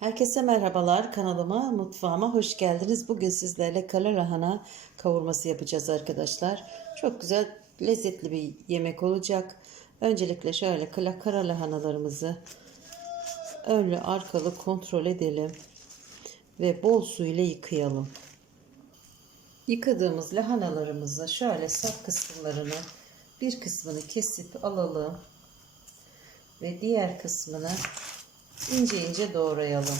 Herkese merhabalar kanalıma, mutfağıma hoş geldiniz. Bugün sizlerle kara lahana kavurması yapacağız arkadaşlar. Çok güzel, lezzetli bir yemek olacak. Öncelikle şöyle kara, lahanalarımızı önlü arkalı kontrol edelim ve bol su ile yıkayalım. Yıkadığımız lahanalarımızı şöyle saf kısımlarını bir kısmını kesip alalım ve diğer kısmını ince ince doğrayalım.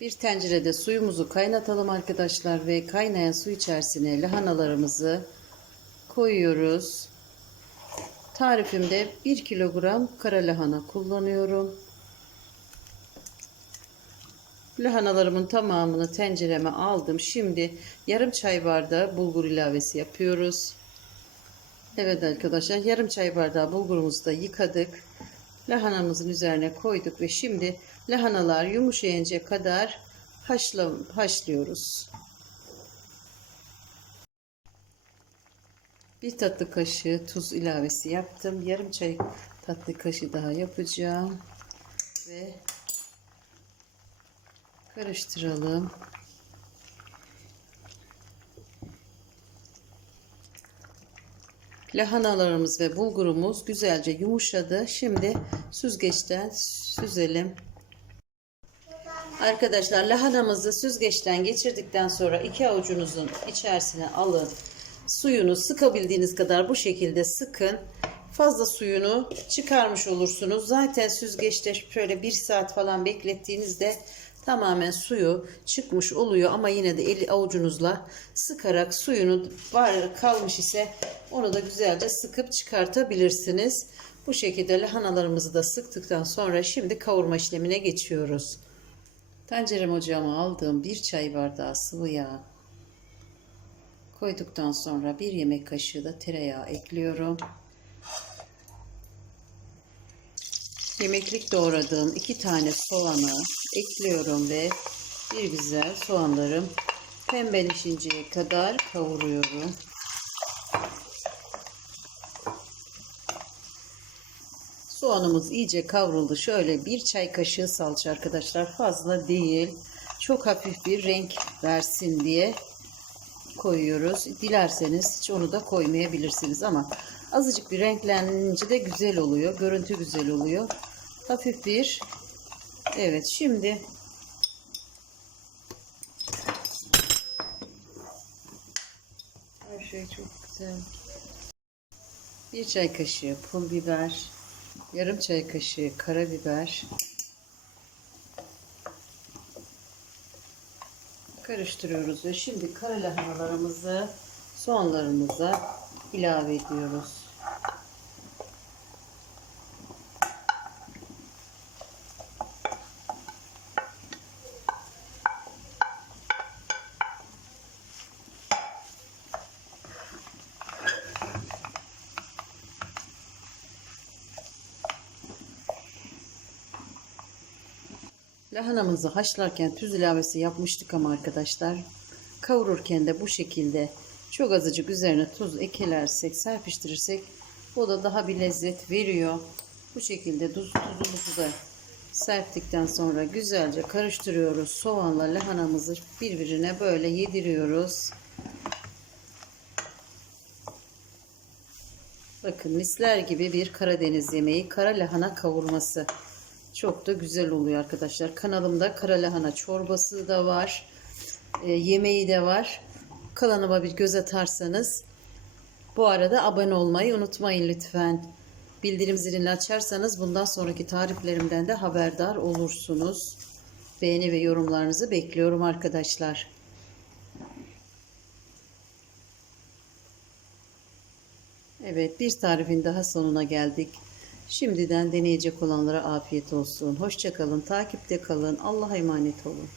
Bir tencerede suyumuzu kaynatalım arkadaşlar ve kaynayan su içerisine lahanalarımızı koyuyoruz. Tarifimde 1 kilogram kara lahana kullanıyorum. Lahanalarımın tamamını tencereme aldım. Şimdi yarım çay bardağı bulgur ilavesi yapıyoruz. Evet arkadaşlar yarım çay bardağı bulgurumuzu da yıkadık. Lahanamızın üzerine koyduk ve şimdi lahanalar yumuşayınca kadar haşla, haşlıyoruz. Bir tatlı kaşığı tuz ilavesi yaptım. Yarım çay tatlı kaşığı daha yapacağım. Ve karıştıralım. Lahanalarımız ve bulgurumuz güzelce yumuşadı. Şimdi süzgeçten süzelim. Arkadaşlar lahanamızı süzgeçten geçirdikten sonra iki avucunuzun içerisine alın. Suyunu sıkabildiğiniz kadar bu şekilde sıkın. Fazla suyunu çıkarmış olursunuz. Zaten süzgeçte şöyle bir saat falan beklettiğinizde tamamen suyu çıkmış oluyor ama yine de eli avucunuzla sıkarak suyunu var kalmış ise onu da güzelce sıkıp çıkartabilirsiniz. Bu şekilde lahanalarımızı da sıktıktan sonra şimdi kavurma işlemine geçiyoruz. Tencerem ocağıma aldığım bir çay bardağı sıvı yağ koyduktan sonra bir yemek kaşığı da tereyağı ekliyorum. Yemeklik doğradığım iki tane soğanı ekliyorum ve bir güzel soğanlarım pembeleşinceye kadar kavuruyorum. Soğanımız iyice kavruldu. Şöyle bir çay kaşığı salça arkadaşlar fazla değil. Çok hafif bir renk versin diye koyuyoruz. Dilerseniz hiç onu da koymayabilirsiniz ama azıcık bir renklenince de güzel oluyor. Görüntü güzel oluyor. Hafif bir Evet şimdi her şey çok güzel. Bir çay kaşığı pul biber, yarım çay kaşığı karabiber, karıştırıyoruz ve şimdi kara lahanalarımızı soğanlarımıza ilave ediyoruz. Lahanamızı haşlarken tuz ilavesi yapmıştık ama arkadaşlar kavururken de bu şekilde çok azıcık üzerine tuz eklersek serpiştirirsek o da daha bir lezzet veriyor. Bu şekilde tuz, tuzumuzu da serptikten sonra güzelce karıştırıyoruz. Soğanla lahanamızı birbirine böyle yediriyoruz. Bakın misler gibi bir Karadeniz yemeği kara lahana kavurması. Çok da güzel oluyor arkadaşlar. Kanalımda kara lahana çorbası da var. E, yemeği de var. Kanalıma bir göz atarsanız. Bu arada abone olmayı unutmayın lütfen. Bildirim zilini açarsanız bundan sonraki tariflerimden de haberdar olursunuz. Beğeni ve yorumlarınızı bekliyorum arkadaşlar. Evet bir tarifin daha sonuna geldik. Şimdiden deneyecek olanlara afiyet olsun. Hoşçakalın, takipte kalın. Allah'a emanet olun.